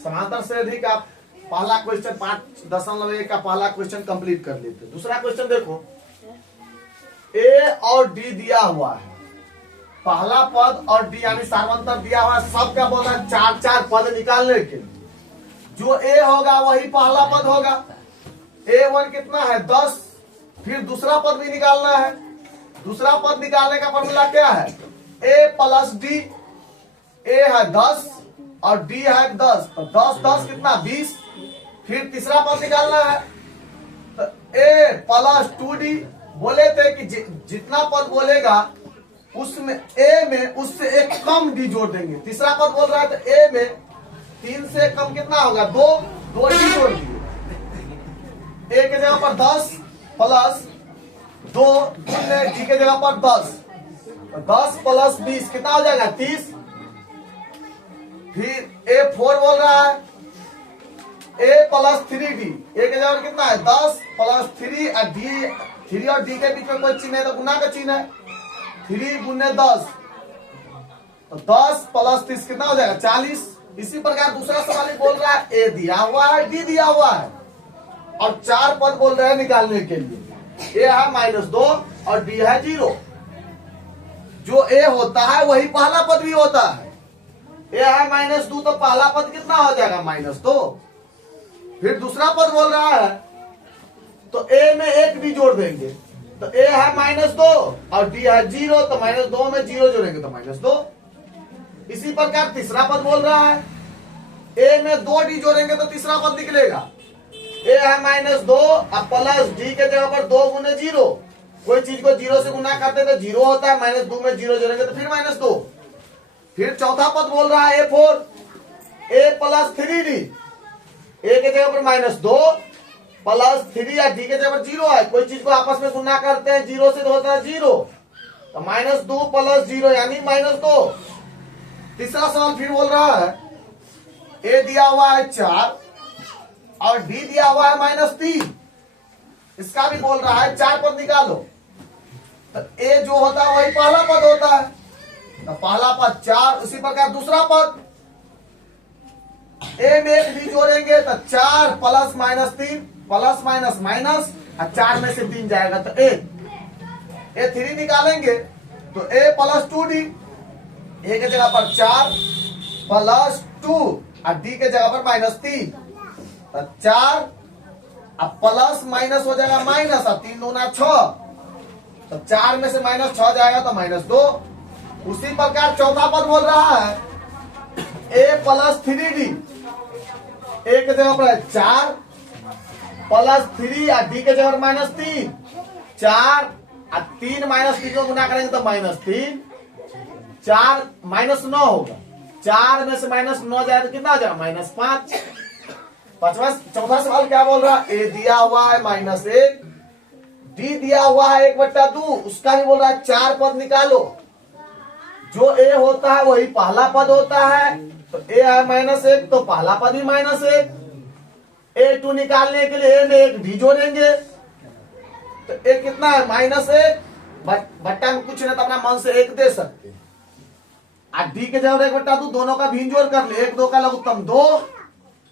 समांतर श्रेणी का पहला क्वेश्चन 5.1 का पहला क्वेश्चन कंप्लीट कर लेते हैं। दूसरा क्वेश्चन देखो, ए और डी दिया हुआ है, पहला पद और डी यानी सार्वंतर दिया हुआ है, सबका बोला 4-4 पद निकालने के लिए जो ए होगा वही पहला पद होगा। A1 कितना है 10, फिर दूसरा पद भी निकालना है। दूसरा पद निकालने का फॉर्मूला क्या है, A प्लस डी। ए है 10 और डी है 10, तो 10 कितना 20। फिर तीसरा पद निकालना है, तो A प्लस 2D। बोले थे कि जितना पद बोलेगा उसमें A में उससे एक कम डी जोड़ देंगे। तीसरा पद बोल रहा है तो A में 3 से कम कितना होगा 2 डी जोड़ दिए। A के जगह पर 10 प्लस 2 डी के जगह पर 10, 10 प्लस 20 कितना हो जाएगा 30। फिर A4 बोल रहा है A प्लस 3D। ए के जगह कितना है 10 प्लस 3 और डी, 3 और डी के बीच में कोई चिन्ह है तो गुना का चिन्ह है, 3 गुने 10, तो 10 प्लस 30 कितना हो जाएगा 40। इसी प्रकार दूसरा सवाल बोल रहा है ए दिया हुआ है, डी दिया हुआ है और 4 पद बोल रहे हैं निकालने के लिए। ए है -2 और डी है 0। जो ए होता है वही पहला पद भी होता है। ए है -2 तो पहला पद कितना हो जाएगा -2। फिर दूसरा पद बोल रहा है तो ए में एक डी जोड़ देंगे, तो ए है -2 और डी है 0, तो -2 में 0 जोड़ेंगे तो -2। इसी प्रकार तीसरा पद बोल रहा है ए में 2 डी जोड़ेंगे तो तीसरा पद निकलेगा। ए है -2 और प्लस डी के जगह पर 2 गुने 0। कोई चीज को 0 से गुना करते तो 0 होता है, -2 में 0 जोड़ेंगे तो फिर -2। फिर चौथा पद बोल रहा है A4, A प्लस 3D। ए के जगह पर -2 प्लस 3 या डी के जगह पर 0 है। कोई चीज को आपस में गुना करते हैं 0 से तो होता है 0, तो -2 प्लस 0 यानी -2। तीसरा सवाल फिर बोल रहा है ए दिया हुआ है 4 और डी दिया हुआ है -3। इसका भी बोल रहा है 4 पद निकालो, तो ए जो होता है वही पहला पद होता है, तो पहला पद 4। उसी प्रकार दूसरा पद ए में एक डी जोड़ेंगे तो 4 प्लस -3 प्लस माइनस माइनस और 4 में से 3 जाएगा तो A3 निकालेंगे तो A प्लस 2D। ए के जगह पर 4 प्लस 2 और डी के जगह पर -3, तो 4 अब प्लस माइनस हो जाएगा माइनस और 3 दूना 6, तो 4 में से -6 जाएगा तो -2। उसी प्रकार चौथा पद बोल रहा है A प्लस 3D। ए के जगह पर 4 प्लस 3 और डी के जगह पर -3, 4 और 3 -3 को गुना करेंगे तो -3, 4 -9 होगा। 4 में से -9 जाए तो कितना हो जाएगा -5। चौथा सवाल क्या बोल रहा है, ए दिया हुआ है -1, डी दिया हुआ है 1/2, उसका भी बोल रहा है 4 पद निकालो। जो ए होता है वही पहला पद होता है, तो ए है -1 तो पहला पद भी -1। A2 निकालने के लिए ए में एक डी जोड़ेंगे, तो ए कितना है -1, बट्टा में कुछ नहीं तो अपना मन से 1 दे सकते हैं। डी के जगह 1/2 दोनों का भी जोड़ कर ले, 1 2 का लघुत्तम 2,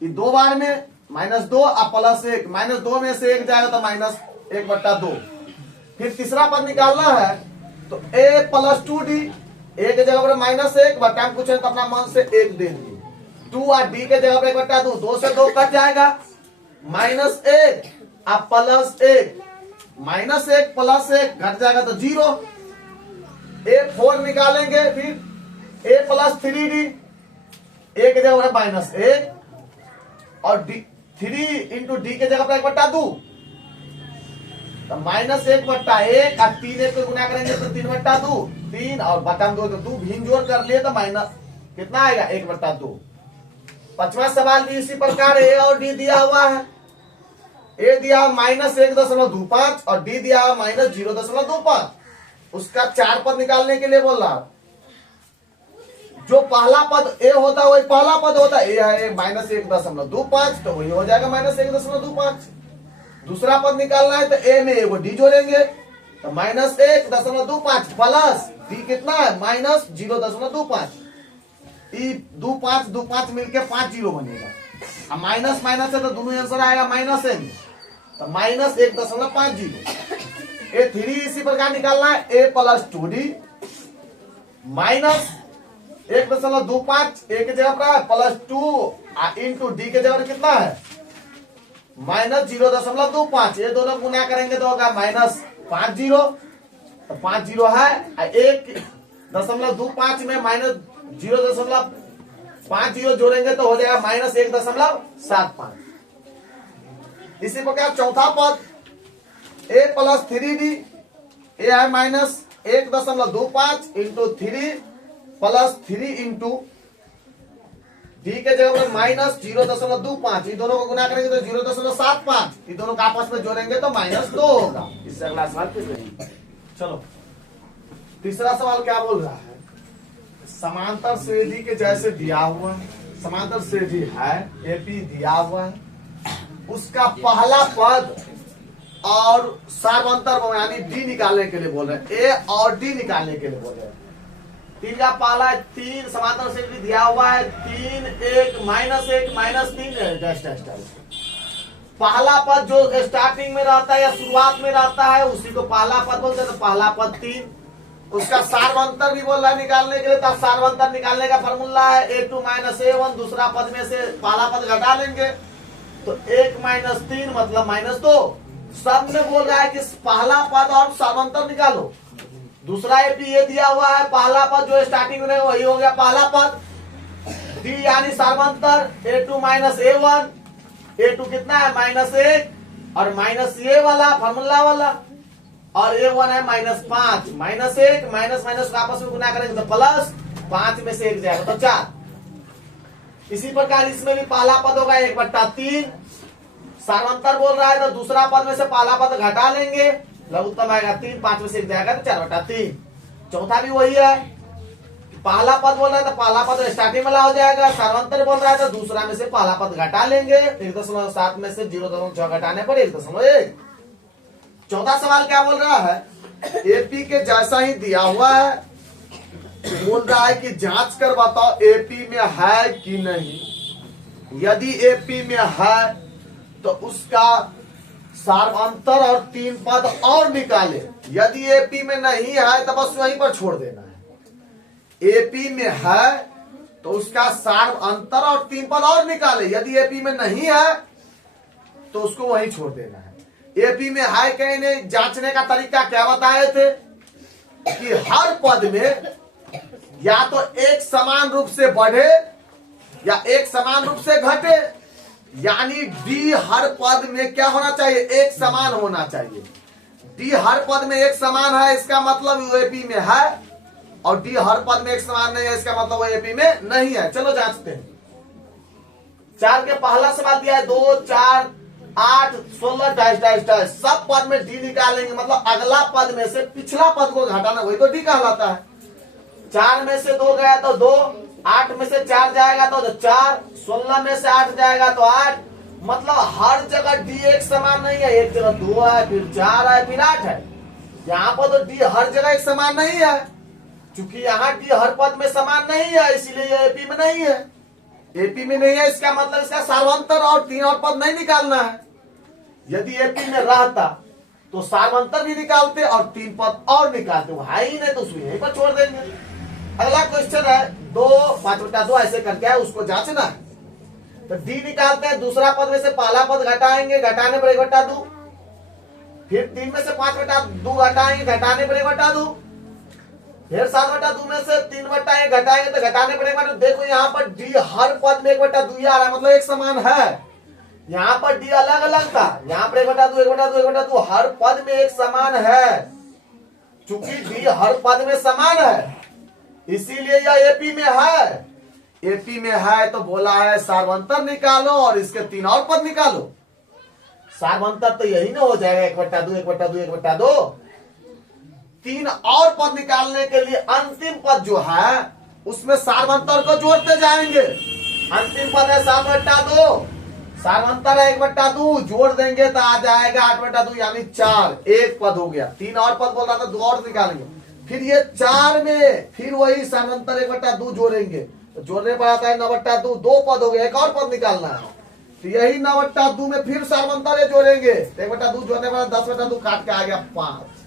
ये 2 बार में -2 और प्लस 1, -2 में से 1 जाएगा तो -1/2। फिर तीसरा पद निकालना है तो A प्लस 2D। ए के जगह पर -1 बट्टा में कुछ नहीं तो अपना मन से 1 दे दिए, 2 और डी के जगह पर 1/2, 2 से 2 कट जाएगा, -1 और प्लस 1, -1 प्लस 1 घट जाएगा तो 0। A4 निकालेंगे, फिर A प्लस 3D। ए के जगह पर -1 और 3 इंटू डी के जगह पर 1/2, तो -1/1 और 3 1 को गुना करेंगे तो 3/2, 3 और बटा में 2 भिन्न जोड़ कर लिए तो माइनस कितना आएगा 1/2। पांचवा सवाल भी इसी प्रकार ए और डी दिया हुआ है। ए दिया -1.25 और डी दिया -0.25। उसका 4 पद निकालने के लिए बोल रहा, जो पहला पद ए होता है वही पहला पद होता है। ए है -1.25 तो वही हो जाएगा -1.25। दूसरा पद निकालना है तो ए में एगो डी जोड़ेंगे तो -1.25 प्लस डी कितना है -0.25। ई दो पांच मिलके 5 जीरो बनेगा। अब माइनस माइनस है तो दोनों आंसर आएगा माइनस है, तो माइनस 1.50 ए थ्री इसी प्रकार निकालना है ए प्लस 2d माइनस 1.25 ए के जगह पर है प्लस 2 इंटू डी के जगह कितना है माइनस 0.25। ये दोनों गुना करेंगे तो होगा माइनस 50, तो 50 है 1.25 में माइनस 0.50 जोड़ेंगे तो हो जाएगा माइनस 1.75। इसी प्रकार चौथा पद ए प्लस 3d ए है minus 1.25 into 3 plus 3 into D के जगह पर माइनस 0.25। ये दोनों को गुना करेंगे तो 0.75। ये दोनों को आपस में जोड़ेंगे तो माइनस 2 होगा। इससे अगला सवाल फिर करेंगे। चलो तीसरा सवाल क्या बोल रहा है, समांतर श्रेणी के जैसे दिया हुआ समांतर श्रेणी है एपी दिया हुआ है, उसका पहला पद और सार्वंतर यानी डी निकालने के लिए बोल रहे हैं, ए और डी निकालने के लिए बोल रहे हैं। 3 का पहला 3 समांतर श्रेणी दिया हुआ है 3 1 माइनस 3 पहला पद जो स्टार्टिंग में रहता है या शुरुआत में रहता है उसी को पहला पद बोलते हैं। तो पहला पद 3, उसका सार्वंतर भी बोल रहा है निकालने के लिए, तो सार्वंतर निकालने का फॉर्मूला है a2 माइनस a1। दूसरा पद में से पहला पद घटा लेंगे तो 1 माइनस 3 मतलब माइनस 2। सब में बोल रहा है कि पहला पद और सार्वंतर निकालो। दूसरा एपी ये दिया हुआ है पहला पद जो स्टार्टिंग में वही हो गया पहला पद, डी यानी सार्वंतर a2 माइनस a1। a2 कितना है -1 और माइनस ये वाला फॉर्मूला वाला, और a1 है -5 -1 माइनस माइनस आपस में गुना करेंगे तो प्लस 5 में से 1 जाएगा तो 4। इसी प्रकार इसमें भी पहला पद होगा 1/3। सार्वंतर बोल रहा है तो दूसरा पद में से पहला पद घटा लेंगे, लघुत्तम आएगा 3, 5 में से 1 जाएगा तो 4/3। चौथा भी वही है, पहला पद बोल रहा है तो पहला पद स्टार्टिंग वाला हो जाएगा। सार्वंतर बोल रहा है तो दूसरा में से पहला पद घटा लेंगे, 1.7 में से 0.6 घटाने पर 1.1। चौथा सवाल क्या बोल रहा है, एपी के जैसा ही दिया हुआ है, बोल रहा है कि जांच कर बताओ एपी में है कि नहीं। यदि एपी में है तो उसका सार्वंतर और 3 पद और निकाले। यदि एपी में नहीं है तो बस वहीं पर छोड़ देना है। एपी में है तो उसका सार्वंतर और 3 पद और निकाले। यदि एपी में नहीं है तो उसको वहीं छोड़ देना है। एपी में है कहीं नहीं, जांचने का तरीका क्या बताए थे कि हर पद में या तो एक समान रूप से बढ़े या एक समान रूप से घटे, यानी डी हर पद में क्या होना चाहिए, एक समान होना चाहिए। डी हर पद में एक समान है इसका मतलब वो एपी में है, और डी हर पद में एक समान नहीं है इसका मतलब वो एपी में नहीं है। चलो जांचते हैं। 4 के पहला सवाल दिया है 2 4 8 16 22 सब पद में डी निकालेंगे, मतलब अगला पद में से पिछला पद को घटाना, वही तो डी कहलाता है। 4 में से 2 गया तो 2, 8 में से 4 जाएगा तो 4, 16 में से 8 जाएगा तो 8। मतलब हर जगह डी एक समान नहीं है, एक जगह 2 है फिर 4 है फिर 8 है। यहाँ पर तो डी हर जगह एक समान नहीं है, क्योंकि यहाँ डी हर पद में समान नहीं है इसीलिए ये एपी में नहीं है। एपी में नहीं है इसका मतलब इसका सार्वंतर और 3 और पद नहीं निकालना है। यदि एपी में रहता तो सार्वंतर भी निकालते और 3 पद और निकालते, वो है ही नहीं तो उसको यहीं पर छोड़ देंगे। अगला क्वेश्चन है 2 5/2 ऐसे करके है उसको जांचना है। तो डी निकालते हैं, दूसरा पद में से पहला पद घटाएंगे, घटाने पर 1/2, फिर 3 में से 5/2 घटाएंगे, घटाने पर 1/2, फिर 7/2 में से 3/1 घटाएंगे तो घटाने पर 1/2। देखो यहाँ पर डी हर पद में 1/2 आ रहा है, मतलब एक समान है। यहाँ पर डी अलग अलग था, यहाँ पर 1/2 हर पद में एक समान है। चूंकि डी हर पद में समान है इसीलिए यह एपी में है। एपी में है तो बोला है सार्वंतर निकालो और इसके 3 और पद निकालो। सार्वंतर तो यही ना हो जाएगा 1/2 1/2 1/2। 3 और पद निकालने के लिए अंतिम पद जो है उसमें सार्वंतर को जोड़ते जाएंगे। अंतिम पद है 7/2, सार्वंतर है 1/2, जोड़ देंगे तो आ जाएगा 8/2 यानी 4, एक पद हो गया। 3 और पद बोला था 2 और निकालेंगे, फिर ये 4 में फिर वही सार्वंतर 1/2 जोड़ेंगे तो जोड़ने पर आता है 9/2, 2 पद हो गए, एक और पद निकालना है। तो यही 9/2 में फिर सार्वंतर ये जोड़ेंगे, 1/2 जोड़ने पर 10/2 काट के आ गया 5।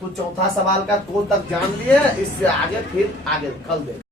तो चौथा सवाल का 2 तक जान लिए, इससे आगे फिर आगे कल देंगे।